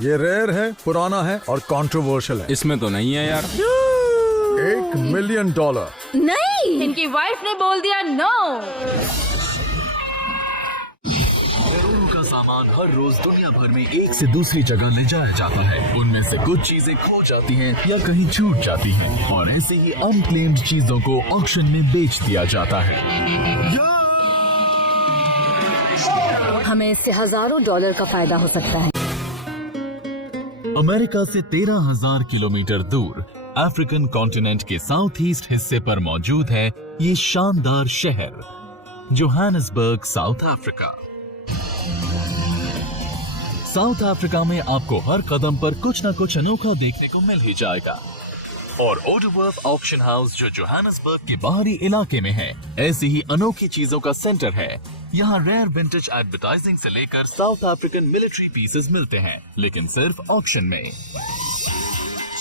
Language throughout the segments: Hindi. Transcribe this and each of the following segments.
ये रेयर है, पुराना है और कंट्रोवर्शियल है। इसमें तो नहीं है यार। $1 मिलियन। नहीं, इनकी वाइफ ने बोल दिया नो। का सामान हर रोज दुनिया भर में एक से दूसरी जगह ले जाया जाता है। उनमें से कुछ चीजें खो जाती हैं या कहीं छूट जाती हैं और ऐसे ही अनक्लेम्ड चीजों को ऑक्शन में बेच दिया जाता है। हमें इससे हजारों डॉलर का फायदा हो सकता है। अमेरिका से 13,000 किलोमीटर दूर अफ्रीकन कॉन्टिनेंट के साउथ ईस्ट हिस्से पर मौजूद है ये शानदार शहर Johannesburg, south Africa. South Africa में आपको हर कदम पर कुछ न कुछ अनोखा देखने को मिल ही जाएगा। और ओडवर्थ ऑक्शन हाउस जो जोहानिसबर्ग के बाहरी इलाके में है, ऐसी ही अनोखी चीजों का सेंटर है। यहाँ रेयर विंटेज एडवर्टाइजिंग से लेकर साउथ अफ्रीकन मिलिट्री पीसेस मिलते हैं, लेकिन सिर्फ ऑक्शन में।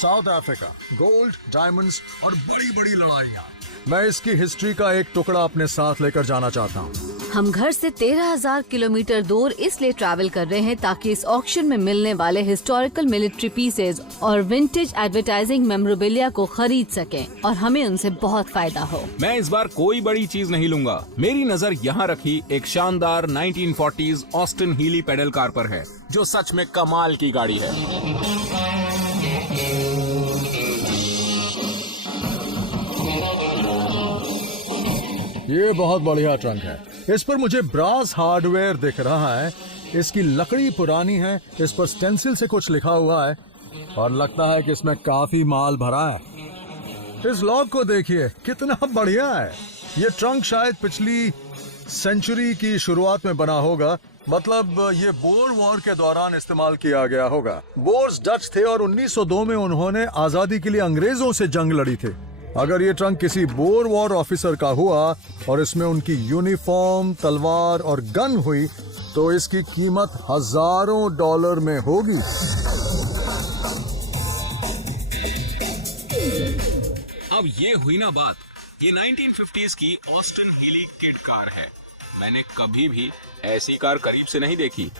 साउथ अफ्रीका, गोल्ड, डायमंड्स और बड़ी बड़ी लड़ाइयाँ। मैं इसकी हिस्ट्री का एक टुकड़ा अपने साथ लेकर जाना चाहता हूँ। हम घर से 13,000 किलोमीटर दूर इसलिए ट्रैवल कर रहे हैं ताकि इस ऑक्शन में मिलने वाले हिस्टोरिकल मिलिट्री पीसेस और विंटेज एडवर्टाइजिंग मेमोरेबिलिया को खरीद सकें और हमें उनसे बहुत फायदा हो। मैं इस बार कोई बड़ी चीज नहीं लूंगा। मेरी नजर यहाँ रखी एक शानदार 1940s Austin Healy pedal car पर है, जो सच में कमाल की गाड़ी है। ये बहुत बढ़िया ट्रंक है। इस पर मुझे ब्रास हार्डवेयर दिख रहा है। इसकी लकड़ी पुरानी है, इस पर स्टेंसिल से कुछ लिखा हुआ है और लगता है कि इसमें काफी माल भरा है। इस लॉक को देखिए, कितना बढ़िया है। ये ट्रंक शायद पिछली सेंचुरी की शुरुआत में बना होगा, मतलब ये बोर वॉर के दौरान इस्तेमाल किया गया होगा। बोर्स डच थे और 1902 में उन्होंने आजादी के लिए अंग्रेजों से जंग लड़ी थी। अगर ये ट्रंक किसी बोर वॉर ऑफिसर का हुआ और इसमें उनकी यूनिफॉर्म, तलवार और गन हुई तो इसकी कीमत हजारों डॉलर में होगी। अब ये हुई ना बात, ये 1950s की ऑस्टिन हीली किड कार है। मैंने कभी भी ऐसी कार करीब से नहीं देखी।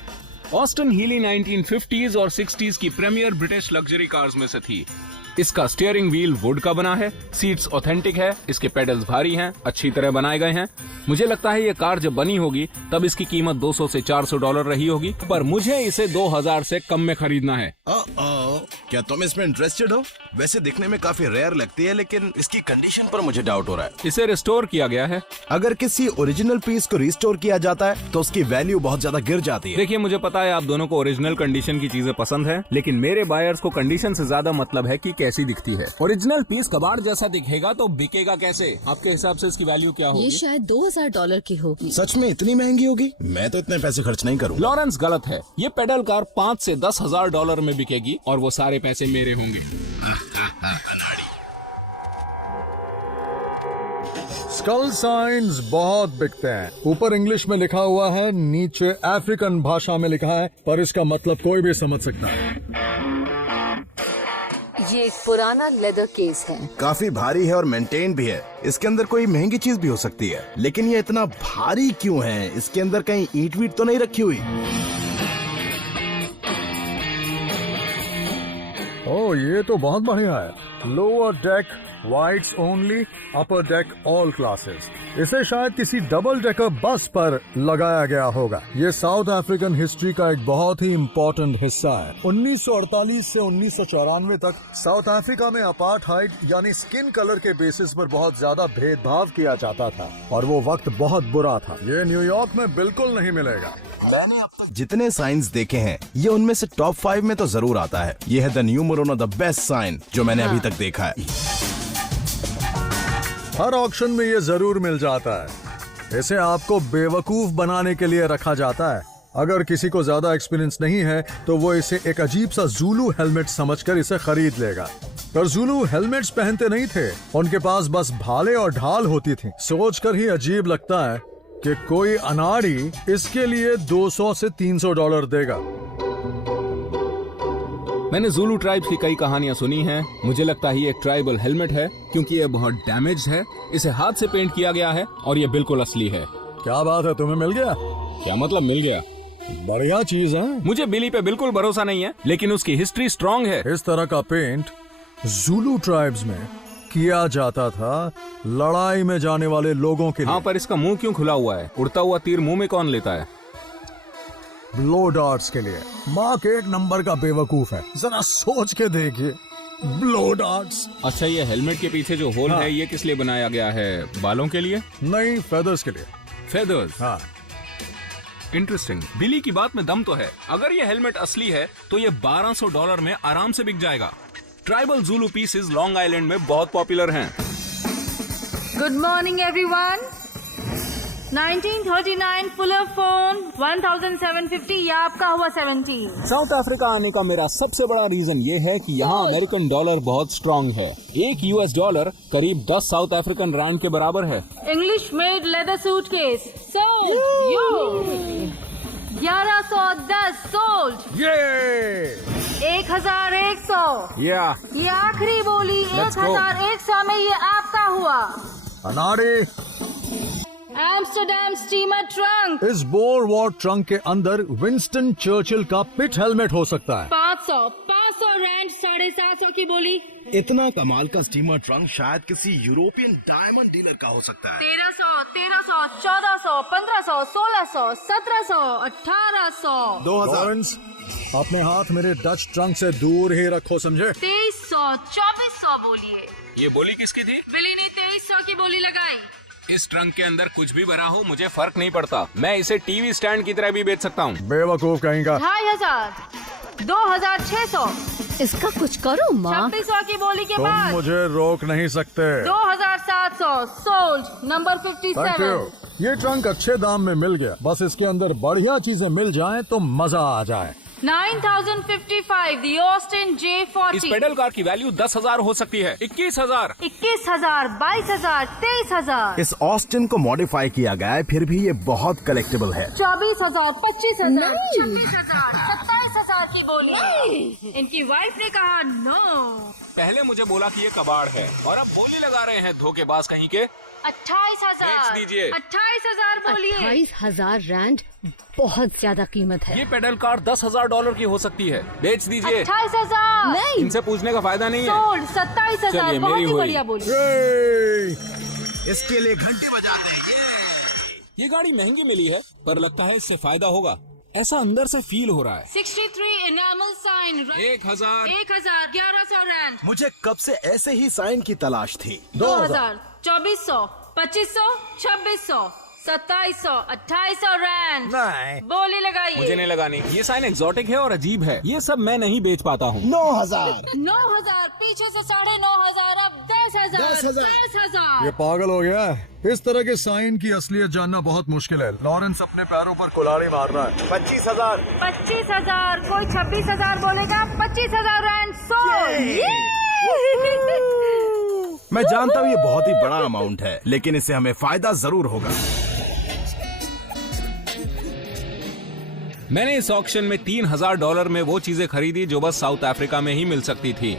ऑस्टिन हीली 1950s और 60s की प्रीमियर ब्रिटिश लग्जरी कार्स में से थी। इसका स्टीयरिंग व्हील वुड का बना है, सीट्स ऑथेंटिक है, इसके पेडल्स भारी हैं, अच्छी तरह बनाए गए हैं। मुझे लगता है ये कार जब बनी होगी तब इसकी कीमत 200 से 400 डॉलर रही होगी, पर मुझे इसे 2000 से कम में खरीदना है। क्या तुम इसमें इंटरेस्टेड हो? वैसे दिखने में काफी रेयर लगती है, लेकिन इसकी कंडीशन पर मुझे डाउट हो रहा है। इसे रिस्टोर किया गया है। अगर किसी ओरिजिनल पीस को रिस्टोर किया जाता है तो उसकी वैल्यू बहुत ज्यादा गिर जाती है। देखिए, मुझे पता है आप दोनों को ओरिजिनल कंडीशन की चीजें पसंद है, लेकिन मेरे बायर्स को कंडीशन से ज्यादा मतलब है कि कैसी दिखती है। ओरिजिनल पीस कबाड़ जैसा दिखेगा तो बिकेगा कैसे? आपके हिसाब से इसकी वैल्यू क्या होगी? ये शायद 2000 डॉलर की होगी। सच में इतनी महंगी होगी? मैं तो इतने पैसे खर्च नहीं करूँ। लॉरेंस गलत है। ये पेडल कार 5 से 10,000 डॉलर में बिकेगी और वो सारे पैसे मेरे होंगे। स्कल साइंस बहुत बिकते हैं। ऊपर इंग्लिश में लिखा हुआ है, नीचे अफ्रीकन भाषा में लिखा है, पर इसका मतलब कोई भी समझ सकता है। ये एक पुराना लेदर केस है। काफी भारी है और मेंटेन भी है। इसके अंदर कोई महंगी चीज भी हो सकती है, लेकिन ये इतना भारी क्यों है? इसके अंदर कहीं ईंट वीट तो नहीं रखी हुई? ओह, ये तो बहुत बढ़िया है। Lower deck whites only, upper deck all classes. इसे शायद किसी डबल डेकर बस पर लगाया गया होगा। ये साउथ अफ्रीकन हिस्ट्री का एक बहुत ही इम्पोर्टेंट हिस्सा है। 1948 से 1994 तक साउथ अफ्रीका में अपार्थाइड यानी स्किन कलर के बेसिस पर बहुत ज्यादा भेदभाव किया जाता था और वो वक्त बहुत बुरा था। ये न्यूयॉर्क में बिल्कुल नहीं मिलेगा। मैंने अब तक जितने साइंस देखे हैं, ये उनमें से टॉप 5 में तो जरूर आता है। ये है the numero the best sign जो मैंने अभी तक देखा है। हर ऑक्शन में ये जरूर मिल जाता है। इसे आपको बेवकूफ बनाने के लिए रखा जाता है। अगर किसी को ज्यादा एक्सपीरियंस नहीं है तो वो इसे एक अजीब सा ज़ुलू हेलमेट समझकर इसे खरीद लेगा। पर ज़ुलू हेलमेट्स पहनते नहीं थे, उनके पास बस भाले और ढाल होती थी। सोचकर ही अजीब लगता है कि कोई अनाड़ी इसके लिए 200 से 300 डॉलर देगा। मैंने ज़ुलू ट्राइब्स की कई कहानियां सुनी हैं। मुझे लगता है ये एक ट्राइबल हेलमेट है, क्योंकि ये बहुत डैमेज है। इसे हाथ से पेंट किया गया है और ये बिल्कुल असली है। क्या बात है, तुम्हें मिल गया? क्या मतलब मिल गया? बढ़िया चीज है। मुझे बिली पे बिल्कुल भरोसा नहीं है, लेकिन उसकी हिस्ट्री स्ट्रांग है। इस तरह का पेंट ज़ुलू ट्राइब्स में किया जाता था लड़ाई में जाने वाले लोगों के लिए। हाँ, पर इसका मुंह क्यों खुला हुआ है? उड़ता हुआ तीर मुंह में कौन लेता है? ब्लो डार्ट्स के लिए। मार्क एक नंबर का बेवकूफ है, जरा सोच के देखिए। Blow darts. अच्छा, ये हेलमेट के पीछे जो होल हाँ। है, ये किस लिए बनाया गया है? बालों के लिए? नहीं, फेदर्स के लिए। फेदर्स। हाँ, इंटरेस्टिंग। बिली की बात में दम तो है। अगर ये हेलमेट असली है तो ये $1200 में आराम से बिक जाएगा। Tribal Zulu pieces long island में बहुत पॉपुलर हैं। Good morning, everyone. 1939 puller phone 1750, ये आपका हुआ 17। साउथ अफ्रीका आने का मेरा सबसे बड़ा रीजन ये है कि यहाँ अमेरिकन डॉलर बहुत स्ट्रांग है। एक US डॉलर करीब 10 साउथ अफ्रीकन रैंड के बराबर है। English made leather suitcase sold. You 1110 sold. ये 1100। या ये आखिरी बोली। Let's go. 1100 में ये आपका हुआ। अनाड़ी। एम्स्टरडैम स्टीमर ट्रंक इस बोर वॉर ट्रंक के अंदर विंस्टन चर्चिल का पिट हेलमेट हो सकता है। 500 रैंड 750 की बोली। इतना कमाल का स्टीमर ट्रंक शायद किसी यूरोपियन डायमंड डीलर का हो सकता है। 1300, 1400, 1500, 1600, 1700, 1800, 2000। लॉरेंस, अपने हाथ मेरे डच ट्रंक से दूर ही रखो, समझे? 2300, 2400 बोलिए। ये बोली किसकी थी? बिली ने 2300 की बोली लगाई। इस ट्रंक के अंदर कुछ भी भरा हो मुझे फर्क नहीं पड़ता। मैं इसे टीवी स्टैंड की तरह भी बेच सकता हूँ। बेवकूफ कहीं का। 2500, 2600, इसका कुछ करो माँ। 2600 की बोली के तुम बाद मुझे रोक नहीं सकते। 2700 सोल्ड। Number thank 57। यू। ये ट्रंक अच्छे दाम में मिल गया। बस इसके अंदर बढ़िया चीजें मिल जाएं तो मजा आ जाए। 9055 दी ऑस्टिन इस J40। पेडल कार की वैल्यू 10,000 हो सकती है। 21,000। 21,000, 22,000, 23,000, इस ऑस्टिन को मॉडिफाई किया गया है, फिर भी ये बहुत कलेक्टेबल है। 24,000, 25,000, 26,000, 27,000 की बोली। इनकी वाइफ ने कहा नो। पहले मुझे बोला कि ये कबाड़ है और अब बोली लगा रहे हैं धोखेबाज कहीं के। 28,000 बेच दीजिए। 28,000 बोलिए। 28,000 रैंड बहुत ज्यादा कीमत है। ये पेडल कार $10,000 की हो सकती है। बेच दीजिए। 28,000 नहीं, इनसे पूछने का फायदा नहीं है। सोल्ड। 27,000 चलिए, बहुत मेरी ही हुई। बढ़िया बोली। इसके लिए घंटी बजाते हैं। ये गाड़ी महंगी मिली है पर लगता है इससे फायदा होगा, ऐसा अंदर से फील हो रहा है। 63 एनामल साइन 1,000। 1100 रैंड। मुझे कब से ऐसे ही साइन की तलाश थी। 2000, 2400, 2500, 2600, 2700, 2800 रैंड। नहीं। बोली लगाइए। मुझे नहीं लगानी। ये साइन एक्सोटिक है और अजीब है। ये सब मैं नहीं बेच पाता हूँ। 9,000। 9,000, पीछे से 9,500, अब 10,000, 10,000। ये पागल हो गया है। इस तरह के साइन की असलियत जानना बहुत मुश्किल है। लॉरेंस अपने पैरों पर कुल्हाड़ी मार रहा है। 25,000। 25,000, कोई 26,000 बोलेगा। 25,000 रैंड सोल्ड। मैं जानता हूँ ये बहुत ही बड़ा अमाउंट है, लेकिन इससे हमें फायदा जरूर होगा। मैंने इस ऑक्शन में $3,000 में वो चीजें खरीदी जो बस साउथ अफ्रीका में ही मिल सकती थी।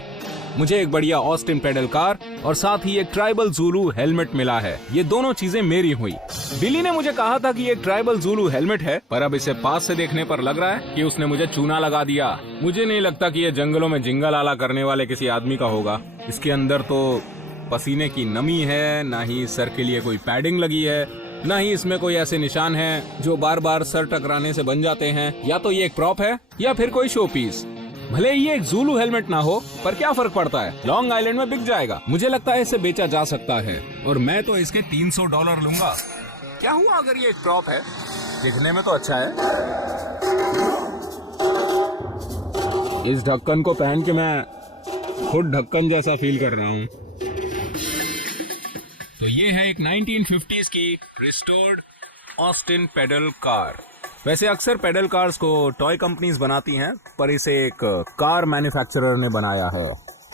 मुझे एक बढ़िया ऑस्टिन पेडल कार और साथ ही एक ट्राइबल ज़ुलू हेलमेट मिला है। ये दोनों चीजें मेरी हुई। बिली ने मुझे कहा था कि ये ट्राइबल ज़ुलू हेलमेट है, पर अब इसे पास से देखने पर लग रहा है कि उसने मुझे चूना लगा दिया। मुझे नहीं लगता कि ये जंगलों में जिंगल आला करने वाले किसी आदमी का होगा। इसके अंदर तो पसीने की नमी है, ना ही सर के लिए कोई पैडिंग लगी है, ना ही इसमें कोई ऐसे निशान हैं जो बार बार सर टकराने से बन जाते हैं। या तो ये एक प्रॉप है या फिर कोई शो पीस। भले ये एक ज़ुलू हेलमेट ना हो, पर क्या फर्क पड़ता है, लॉन्ग आइलैंड में बिक जाएगा। मुझे लगता है इसे बेचा जा सकता है और मैं तो इसके $300 लूंगा। क्या हुआ अगर ये एक प्रॉप है? दिखने में तो अच्छा है। इस ढक्कन को पहन के मैं खुद ढक्कन जैसा फील कर रहा हूँ। तो ये है एक 1950s की रिस्टोर्ड ऑस्टिन पेडल कार। वैसे अक्सर पेडल कार्स को टॉय कंपनीज बनाती हैं, पर इसे एक कार मैन्युफैक्चरर ने बनाया है।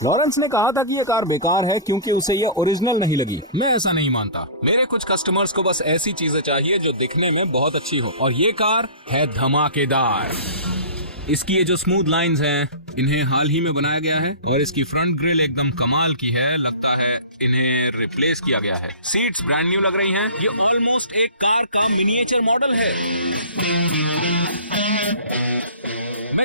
लॉरेंस ने कहा था कि ये कार बेकार है क्योंकि उसे ये ओरिजिनल नहीं लगी। मैं ऐसा नहीं मानता। मेरे कुछ कस्टमर्स को बस ऐसी चीजें चाहिए जो दिखने में बहुत अच्छी हो, और ये कार है धमाकेदार। इसकी ये जो स्मूथ लाइंस हैं, इन्हें हाल ही में बनाया गया है और इसकी फ्रंट ग्रिल एकदम कमाल की है। लगता है इन्हें रिप्लेस किया गया है। सीट्स ब्रांड न्यू लग रही हैं। ये ऑलमोस्ट एक कार का मिनिएचर मॉडल है।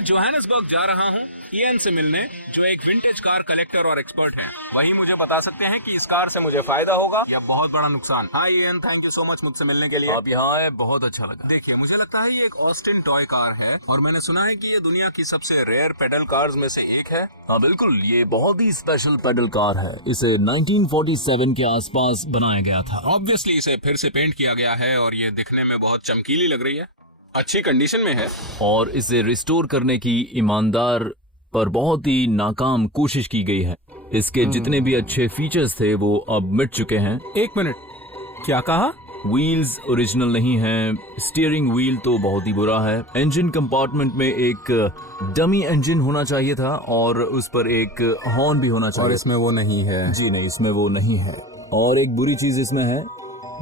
मैं जोहानिसबर्ग जा रहा हूँ इयन से मिलने, जो एक विंटेज कार कलेक्टर और एक्सपर्ट है। वही मुझे बता सकते हैं कि इस कार से मुझे फायदा होगा या बहुत बड़ा नुकसान। Hi Ian, thank you so much मुझसे मिलने के लिए। आप यहाँ आए, बहुत अच्छा लगा। देखिए, मुझे लगता है ये एक ऑस्टिन टॉय कार है और मैंने सुना है कि ये दुनिया की सबसे रेयर पेडल कार्स में से एक है। हाँ बिल्कुल, ये बहुत ही स्पेशल पेडल कार है। इसे 1947 के आसपास बनाया गया था। ऑब्वियसली इसे फिर से पेंट किया गया है और ये दिखने में बहुत चमकीली लग रही है, अच्छी कंडीशन में है। और इसे रिस्टोर करने की ईमानदार पर बहुत ही नाकाम कोशिश की गई है। इसके जितने भी अच्छे फीचर्स थे वो अब मिट चुके हैं। एक मिनट, क्या कहा? व्हील्स ओरिजिनल नहीं हैं, स्टीयरिंग व्हील तो बहुत ही बुरा है। इंजन कंपार्टमेंट में एक डमी इंजन होना चाहिए था और उस पर एक हॉर्न भी होना चाहिए। और इसमें वो नहीं है। जी नहीं, इसमें वो नहीं है। और एक बुरी चीज इसमें है,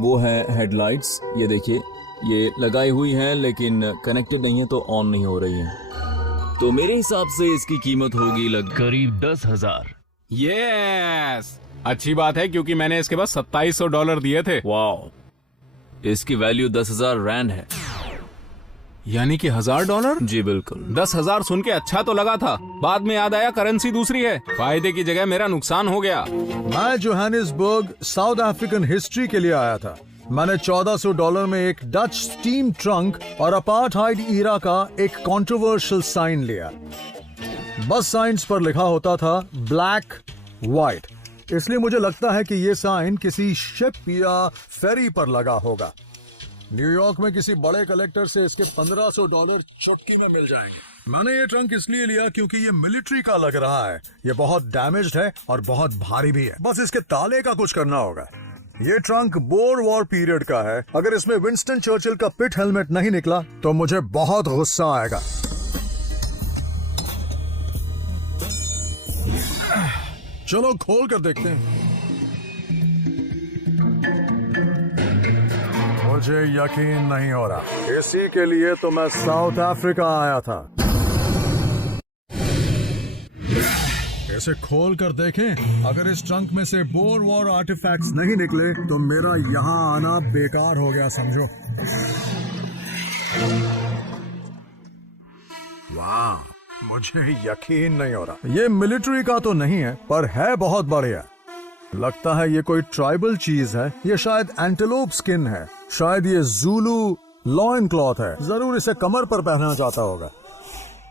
वो है हेडलाइट्स। ये देखिए, ये लगाई हुई है लेकिन कनेक्टेड नहीं है तो ऑन नहीं हो रही है। तो मेरे हिसाब से इसकी कीमत होगी करीब 10,000। यस, अच्छी बात है क्योंकि मैंने इसके पास $2700 दिए थे। वाओ, इसकी वैल्यू 10,000 रैंड है। यानी कि $1000? जी बिल्कुल। 10,000 सुन के अच्छा तो लगा था, बाद में याद आया करेंसी दूसरी है। फायदे की जगह मेरा नुकसान हो गया। मैं जोहानिसबर्ग साउथ अफ्रीकन हिस्ट्री के लिए आया था। मैंने $1400 में एक डच स्टीम ट्रंक और अपार्थाइड ईरा का एक कंट्रोवर्शियल साइन लिया। बस साइंस पर लिखा होता था ब्लैक व्हाइट, इसलिए मुझे लगता है कि ये साइन किसी शिप या फेरी पर लगा होगा। न्यूयॉर्क में किसी बड़े कलेक्टर से इसके $1500 चुटकी में मिल जाएंगे। मैंने ये ट्रंक इसलिए लिया क्योंकि ये मिलिट्री का लग रहा है। ये बहुत डैमेज्ड है और बहुत भारी भी है। बस इसके ताले का कुछ करना होगा। ये ट्रंक बोर वॉर पीरियड का है। अगर इसमें विंस्टन चर्चिल का पिट हेलमेट नहीं निकला तो मुझे बहुत गुस्सा आएगा। चलो खोल कर देखते हैं। मुझे यकीन नहीं हो रहा। इसी के लिए तो मैं साउथ अफ्रीका आया था। इसे खोल कर देखें। अगर इस ट्रंक में से बोर वॉर आर्टिफैक्ट्स नहीं निकले तो मेरा यहाँ आना बेकार हो गया, समझो। वाह, मुझे यकीन नहीं हो रहा। ये मिलिट्री का तो नहीं है पर है बहुत बढ़िया। लगता है ये कोई ट्राइबल चीज है। ये शायद एंटेलोप स्किन है। शायद ये ज़ूलू लॉइन क्लॉथ है। जरूर इसे कमर पर पहनना चाहता होगा।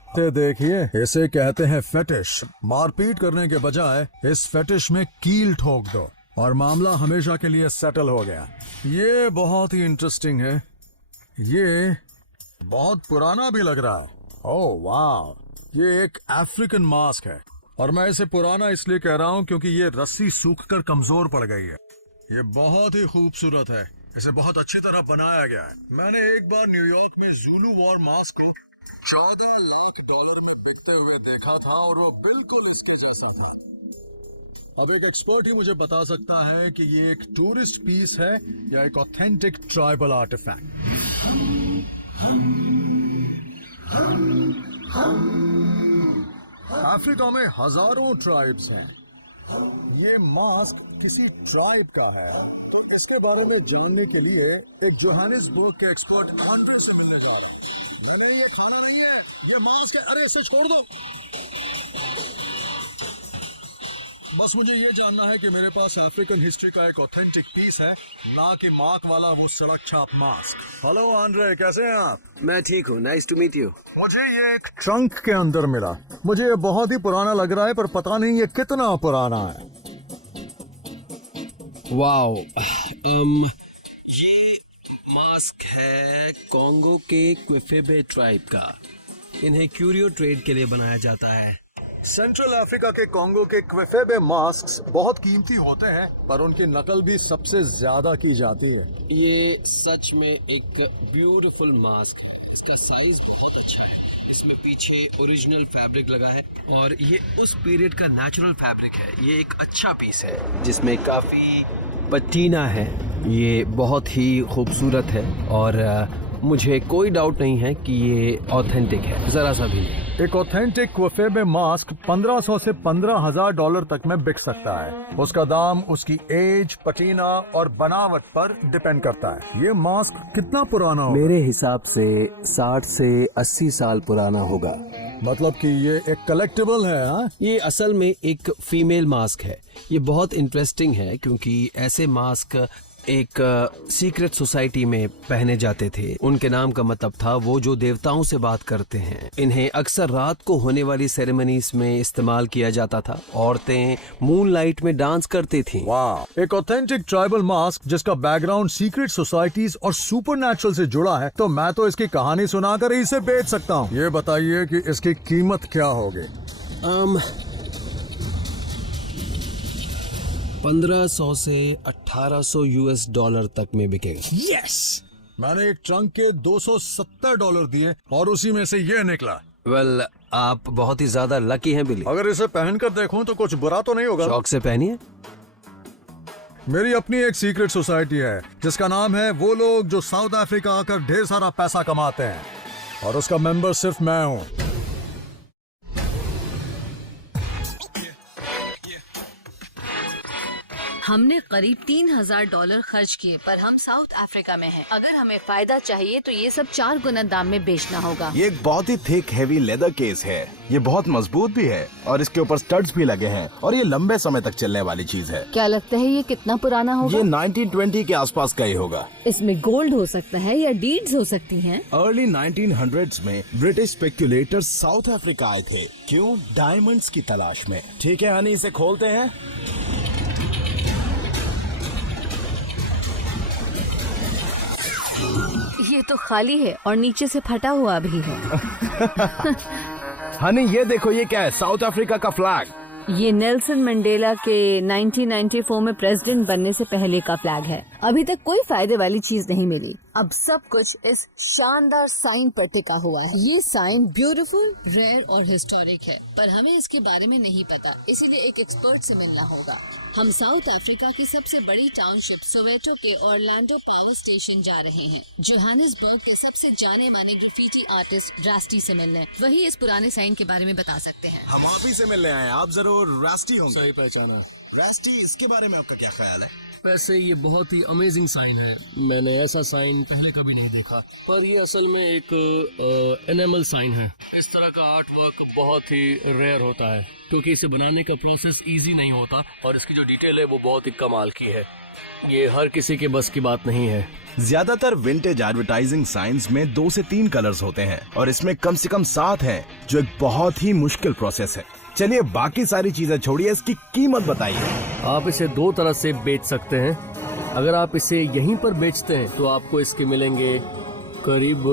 ते देखिए, इसे कहते हैं फेटिश। मारपीट करने के बजाय इस फेटिश में कील ठोक दो और मामला हमेशा के लिए सेटल हो गया। ये बहुत ही इंटरेस्टिंग है। ये बहुत पुराना भी लग रहा है। ओह वाह, ये एक अफ्रीकन मास्क है और मैं इसे पुराना इसलिए कह रहा हूँ क्योंकि ये रस्सी सूखकर कमजोर पड़ गई है। ये बहुत ही खूबसूरत है। इसे बहुत अच्छी तरह बनाया गया है। मैंने एक बार न्यूयॉर्क में ज़ूलू वॉर मास्क को $14 लाख में बिकते हुए देखा था और वो बिल्कुल इसके जैसा था। अब एक एक्सपर्ट ही मुझे बता सकता है कि ये एक टूरिस्ट पीस है या एक ऑथेंटिक ट्राइबल आर्टिफैक्ट। अफ्रीका में हजारों ट्राइब्स हैं। ये मास्क किसी ट्राइब का है। तो इसके बारे में जानने के लिए एक जोहानिसबर्ग के एक्सपर्ट आंड्रे से मिलने जा रहे हैं। नहीं, ये खाना नहीं है, ये मास्क है। अरे इसे छोड़ दो। बस मुझे ये जानना है कि मेरे पास अफ्रीकन हिस्ट्री का एक ऑथेंटिक पीस है, ना कि मार्क वाला वो सड़क छाप मास्क। हेलो आंड्रे, कैसे हैं आप? मैं ठीक हूँ, नाइस टू मीट यू। मुझे ये एक ट्रंक के अंदर मिला। मुझे ये बहुत ही पुराना लग रहा है पर पता नहीं ये कितना पुराना है। वाओ, ये मास्क है कॉन्गो के क्विफेबे ट्राइब का। इन्हें क्यूरियो ट्रेड के लिए बनाया जाता है। सेंट्रल अफ्रीका के कॉन्गो के क्विफेबे मास्क्स बहुत कीमती होते हैं पर उनकी नकल भी सबसे ज्यादा की जाती है। ये सच में एक ब्यूटीफुल मास्क है। इसका साइज बहुत अच्छा है। इसमें पीछे ओरिजिनल फैब्रिक लगा है और ये उस पीरियड का नेचुरल फैब्रिक है। ये एक अच्छा पीस है जिसमें काफ़ी पटीना है। ये बहुत ही खूबसूरत है और मुझे कोई डाउट नहीं है कि ये ऑथेंटिक है, ज़रा सा भी। एक ऑथेंटिक क्विफेबे मास्क $1500 से $15,000 तक में बिक सकता है। उसका दाम उसकी एज, पटीना और बनावट पर डिपेंड करता है। ये मास्क कितना पुराना होगा? मेरे हिसाब से 60 से 80 साल पुराना होगा। मतलब कि ये एक कलेक्टिबल है, हाँ? ये असल में एक फीमेल मास्क है। ये बहुत इंटरेस्टिंग है क्योंकि ऐसे मास्क एक सीक्रेट सोसाइटी में पहने जाते थे। उनके नाम का मतलब था वो जो देवताओं से बात करते हैं। इन्हें अक्सर रात को होने वाली सेरेमनीज में इस्तेमाल किया जाता था। औरतें मूनलाइट में डांस करती थीं। वाह, एक ऑथेंटिक ट्राइबल मास्क जिसका बैकग्राउंड सीक्रेट सोसाइटीज और सुपरनैचुरल से जुड़ा है, तो मैं तो इसकी कहानी सुनाकर ही इसे बेच सकता हूँ। ये बताइए कि इसकी कीमत क्या होगी? 1500 से 1800 US डॉलर तक में बिकेगा। यस, मैंने एक ट्रंक के $270 दिए और उसी में से ये निकला। वेल, आप बहुत ही ज्यादा लकी हैं बिली। अगर इसे पहनकर देखूं तो कुछ बुरा तो नहीं होगा। शौक से पहनिए। मेरी अपनी एक सीक्रेट सोसाइटी है जिसका नाम है वो लोग जो साउथ अफ्रीका आकर ढेर सारा पैसा कमाते हैं, और उसका मेंबर सिर्फ मैं हूँ। हमने करीब $3000 खर्च किए, पर हम साउथ अफ्रीका में हैं। अगर हमें फायदा चाहिए तो ये सब 4 गुना दाम में बेचना होगा। ये एक बहुत ही थिक हेवी लेदर केस है। ये बहुत मजबूत भी है और इसके ऊपर स्टड्स भी लगे हैं और ये लंबे समय तक चलने वाली चीज है। क्या लगता है ये कितना पुराना होगा? ये 1920 के आसपास का ही होगा। इसमें गोल्ड हो सकता है या डीड्स हो सकती हैं। अर्ली 1900s में ब्रिटिश स्पेक्यूलेटर्स साउथ अफ्रीका आए थे। क्यों? डायमंड्स की तलाश में। ठीक है हनी, इसे खोलते हैं। ये तो खाली है और नीचे से फटा हुआ भी है। हनी ये देखो, ये क्या है? साउथ अफ्रीका का फ्लैग। ये नेल्सन मंडेला के 1994 में प्रेसिडेंट बनने से पहले का फ्लैग है। अभी तक कोई फायदे वाली चीज नहीं मिली। अब सब कुछ इस शानदार साइन पर टिका हुआ है। ये साइन ब्यूटीफुल, रेयर और हिस्टोरिक है, पर हमें इसके बारे में नहीं पता, इसीलिए एक एक्सपर्ट से मिलना होगा। हम साउथ अफ्रीका की सबसे बड़ी टाउनशिप सोवेटो के ऑरलैंडो पावर स्टेशन जा रहे हैं, जोहानिसबर्ग के सबसे जाने माने ग्राफिटी आर्टिस्ट रास्टी से मिलने। वही इस पुराने साइन के बारे में बता सकते हैं। हम आप ही से मिलने आए, आप जरूर रास्टी होंगे। सही पहचाना। रास्टी, इसके बारे में आपका क्या ख्याल है? वैसे ये बहुत ही अमेजिंग साइन है। मैंने ऐसा साइन पहले कभी नहीं देखा, पर ये असल में एक एनिमल साइन है। इस तरह का आर्ट वर्क बहुत ही रेयर होता है क्योंकि इसे बनाने का प्रोसेस इजी नहीं होता और इसकी जो डिटेल है वो बहुत ही कमाल की है। ये हर किसी के बस की बात नहीं है। ज्यादातर विंटेज एडवर्टाइजिंग साइंस में 2 से 3 कलर्स होते हैं और इसमें कम से कम 7 हैं, जो एक बहुत ही मुश्किल प्रोसेस है। चलिए बाकी सारी चीजें छोड़िए, इसकी कीमत बताइए। आप इसे 2 तरह से बेच सकते हैं। अगर आप इसे यहीं पर बेचते हैं तो आपको इसके मिलेंगे करीब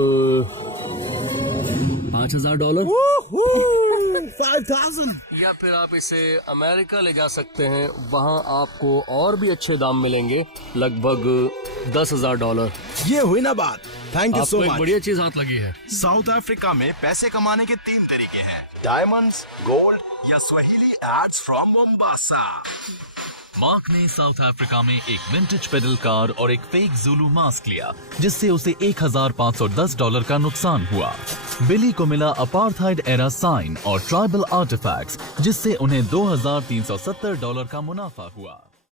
$5000। 5000। या फिर आप इसे अमेरिका ले जा सकते हैं, वहाँ आपको और भी अच्छे दाम मिलेंगे, लगभग $10,000। ये हुई ना बात। थैंक यू सो आपको एक मच। बढ़िया चीज हाथ लगी है। साउथ अफ्रीका में पैसे कमाने के 3 तरीके हैं, डायमंड्स, गोल्ड या Swahili aids from Mombasa. Mark ने साउथ अफ्रीका में एक विंटेज पेडल कार और एक फेक ज़ुलू मास्क लिया, जिससे उसे $1510 का नुकसान हुआ। बिली को मिला अपार्थाइड एरा साइन और ट्राइबल आर्टिफैक्ट्स, जिससे उन्हें $2370 का मुनाफा हुआ।